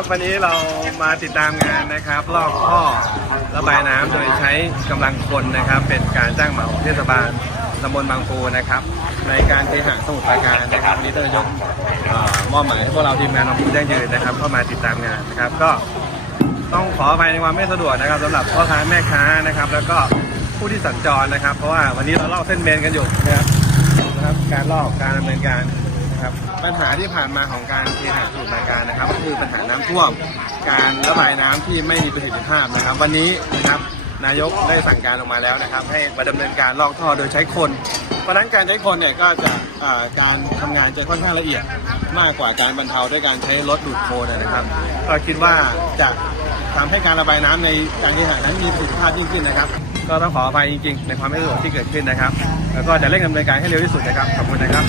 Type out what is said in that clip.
ับวันนี้เรามาติดตามงานนะครับลอกท่อระบายน้ำโดยใช้กำลังคนนะครับ เป็นการจ้างเหมาเทศบาลตำบลบางปูนะครับ ในการเคหะสมุทรปราการนะครับนี้ต้องยกมอบหมายให้พวกเราทีมงานของผู้ยั่งยืนนะครับเข้ามาติดตามงานนะครับ ก็ต้องขออภัยในความไม่สะดวกนะครับสำหรับพ่อค้าแม่ค้านะครับ แล้วก็ผู้ที่สัญจรนะครับ เพราะว่าวันนี้เราเลอกเส้นเมนกันอยู่นะครับนะครับการลอกการดำเนินการนะครับปัญหาที่ผ่านมาของการเคหะสมุทรปราการ คือปัญหาน้ำท่วม การระบายน้ำที่ไม่มีประสิทธิภาพนะครับ วันนี้นะครับนายกได้สั่งการออกมาแล้วนะครับ ให้มาดำเนินการลอกท่อโดยใช้คน เพราะนั้นการใช้คนเนี่ยก็จะการทำงานจะค่อนข้างละเอียดมากกว่าการบรรเทาด้วยการใช้รถดูดโคลนนะครับ ก็คิดว่าจะทำให้การระบายน้ำในการเคหะนั้นมีประสิทธิภาพยิ่งขึ้นนะครับ ก็ต้องขออภัยจริงๆ ในความไม่สะดวกที่เกิดขึ้นนะครับ แล้วก็จะเร่งดำเนินการให้เร็วที่สุดนะครับขอบคุณนะครับ